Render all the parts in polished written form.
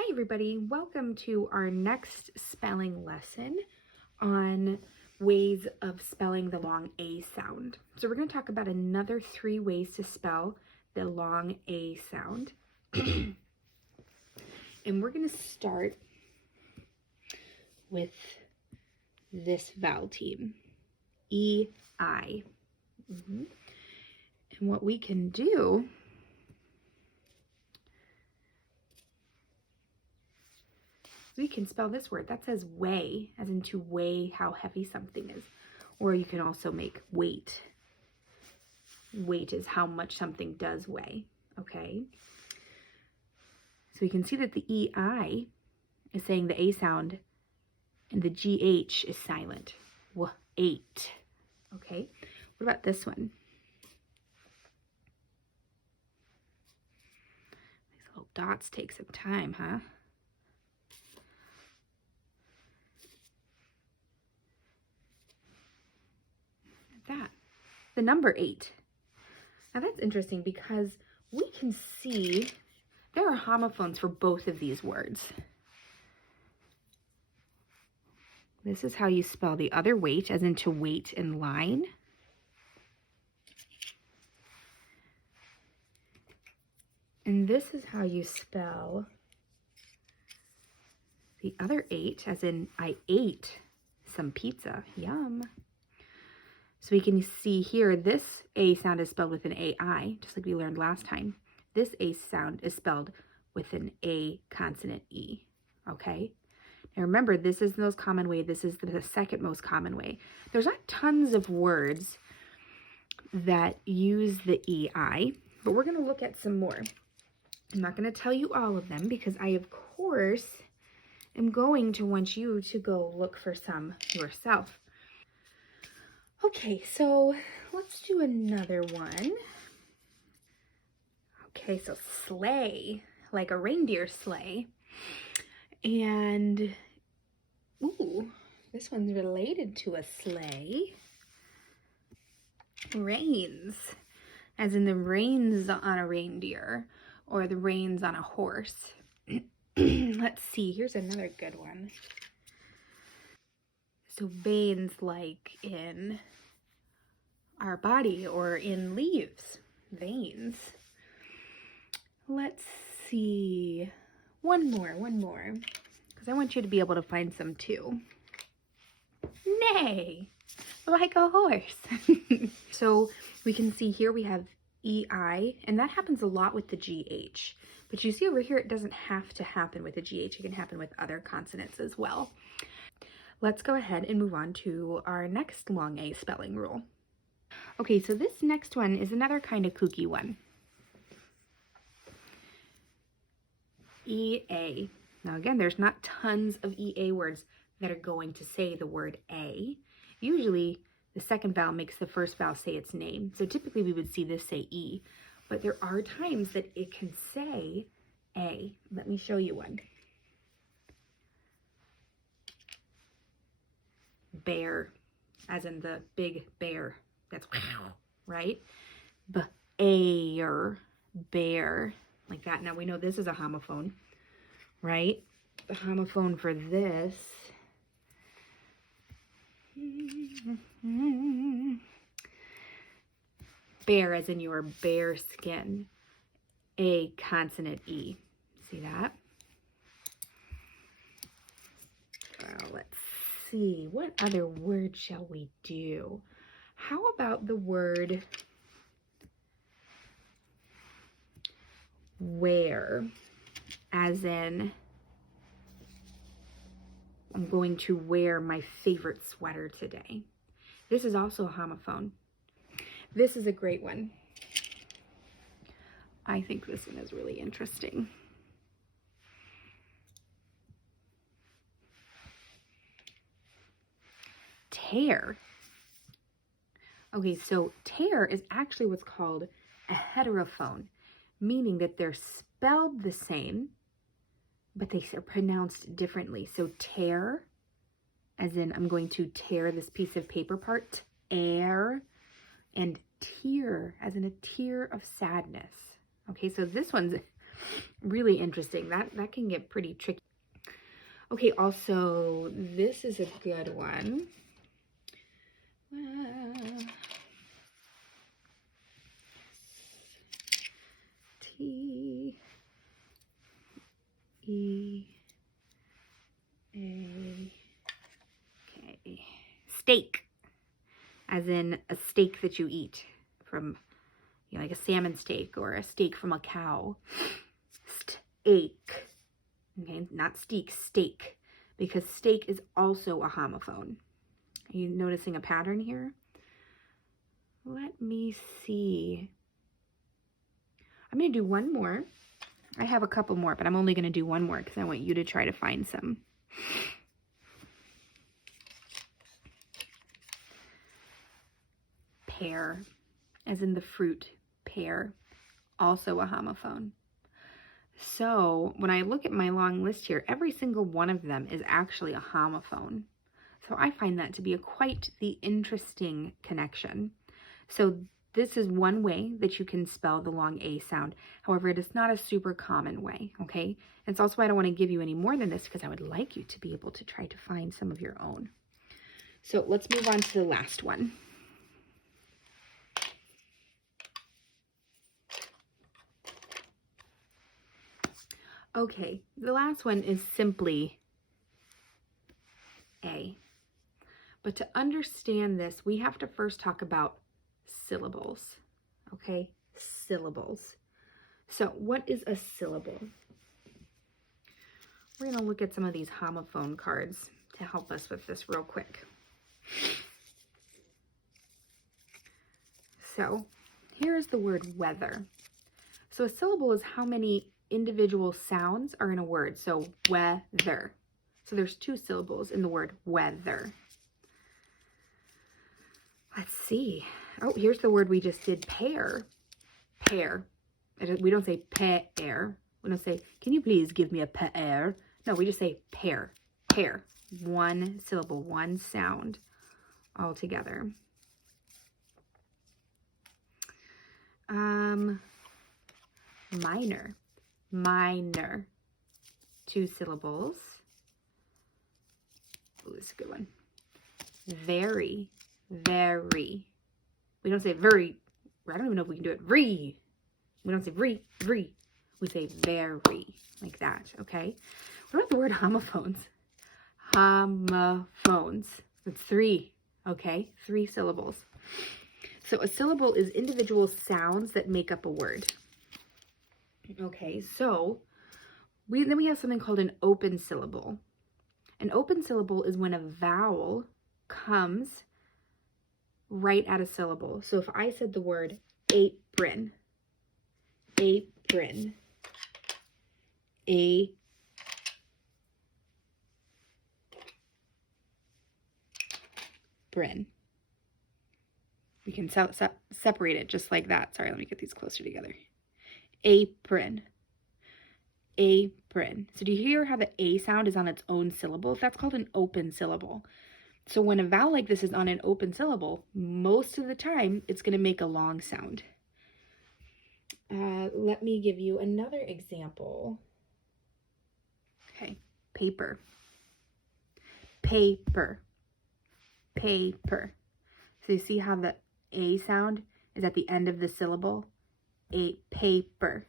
Hi everybody, welcome to our next spelling lesson on ways of spelling the long A sound. So we're going to talk about another 3 ways to spell the long A sound. And we're going to start with this vowel team, E-I. And what we can do we can spell this word. That says weigh, as in to weigh how heavy something is. Or you can also make weight. Weight is how much something does weigh, okay? So we can see that the EI is saying the A sound and the GH is silent. W-8, okay? What about this one? These little dots take some time, huh? That the number 8. Now that's interesting because we can see there are homophones for both of these words. This is how you spell the other weight, as in to wait in line. And this is how you spell the other 8, as in I ate some pizza. Yum. So we can see here, this A sound is spelled with an AI, just like we learned last time. This A sound is spelled with an A consonant E, okay? Now remember, this is the most common way. This is the second most common way. There's not tons of words that use the EI, but we're going to look at some more. I'm not going to tell you all of them because I, of course, am going to want you to go look for some yourself. Okay, so let's do another one. Okay, so sleigh, like a reindeer sleigh. And, ooh, this one's related to a sleigh. Reins, as in the reins on a reindeer or the reins on a horse. Let's see, here's another good one. So veins, like in our body or in leaves, veins. Let's see, one more, because I want you to be able to find some too. Neigh, like a horse. So we can see here we have EI, and that happens a lot with the GH. But you see over here, it doesn't have to happen with the GH. It can happen with other consonants as well. Let's go ahead and move on to our next long A spelling rule. Okay, so this next one is another kind of kooky one. EA. Now again, there's not tons of EA words that are going to say the word A. Usually, the second vowel makes the first vowel say its name. So typically we would see this say E, but there are times that it can say A. Let me show you one. Bear, as in the big bear. That's right? Bear, bear, like that. Now we know this is a homophone, right? The homophone for this bear, as in your bare skin, a consonant E. See that? Well, let's see. What other word shall we do? How about the word wear, as in I'm going to wear my favorite sweater today. This is also a homophone. This is a great one. I think this one is really interesting. Tear. Okay, so tear is actually what's called a heterophone, meaning that they're spelled the same, but they are pronounced differently. So tear, as in I'm going to tear this piece of paper apart, air, and tear, as in a tear of sadness. Okay, so this one's Really interesting. That can get pretty tricky. Okay, also, this is a good one. T E A K. Steak, as in a steak that you eat from, you know, like a salmon steak or a steak from a cow. Steak. Okay, not steak, steak, because steak is also a homophone. Are you noticing a pattern here? Let me see. I'm going to do one more. I have a couple more, but I'm only going to do one more because I want you to try to find some. Pear, as in the fruit, pear, also a homophone. So when I look at my long list here, every single one of them is actually a homophone. So I find that to be quite the interesting connection. So this is one way that you can spell the long A sound. However, it is not a super common way, okay? And it's also why I don't want to give you any more than this, because I would like you to be able to try to find some of your own. So let's move on to the last one. Okay, the last one is simply A. But to understand this, we have to first talk about syllables, okay? Syllables. So what is a syllable? We're going to look at some of these homophone cards to help us with this real quick. So here is the word weather. So a syllable is how many individual sounds are in a word. So weather. So there's two syllables in the word weather. Let's see. Oh, here's the word we just did, pear. Pear. We don't say pear. We don't say, can you please give me a pear? No, we just say pear. Pear. One syllable, one sound all together. Minor. Minor. Two syllables. Oh, this is a good one. Very. Very. We don't say very. I don't even know if we can do it. We don't say very. We say very, like that, okay? What about the word homophones? Homophones. It's three, okay? Three syllables. So a syllable is individual sounds that make up a word. Okay, so then we have something called an open syllable. An open syllable is when a vowel comes right at a syllable. So if I said the word apron, apron, apron. We can separate it just like that. Sorry, let me get these closer together. Apron. Apron. So do you hear how the A sound is on its own syllable? That's called an open syllable. So when a vowel like this is on an open syllable, most of the time it's going to make a long sound. Let me give you another example. Okay, paper. Paper. Paper. So you see how the A sound is at the end of the syllable? A paper.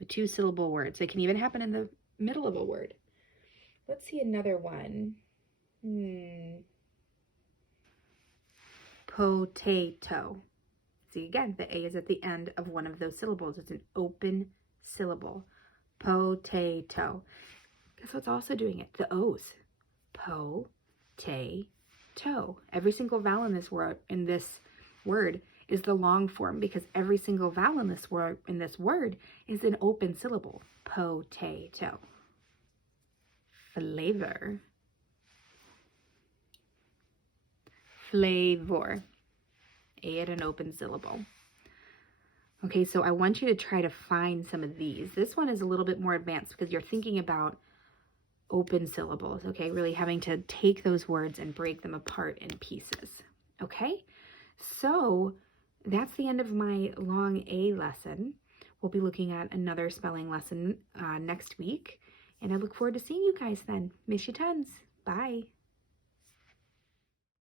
A two-syllable word. So it can even happen in the middle of a word. Let's see another one. Potato. See, again, the A is at the end of one of those syllables. It's an open syllable. Potato. Guess what's also doing it? The O's. Po-tay-to. Every single vowel in this word is the long form, because every single vowel in this word is an open syllable. Potato. Flavor. Flavor. A at an open syllable. Okay, so I want you to try to find some of these. This one is a little bit more advanced because you're thinking about open syllables, okay? Really having to take those words and break them apart in pieces, okay? So that's the end of my long A lesson. We'll be looking at another spelling lesson next week, and I look forward to seeing you guys then. Miss you tons. Bye.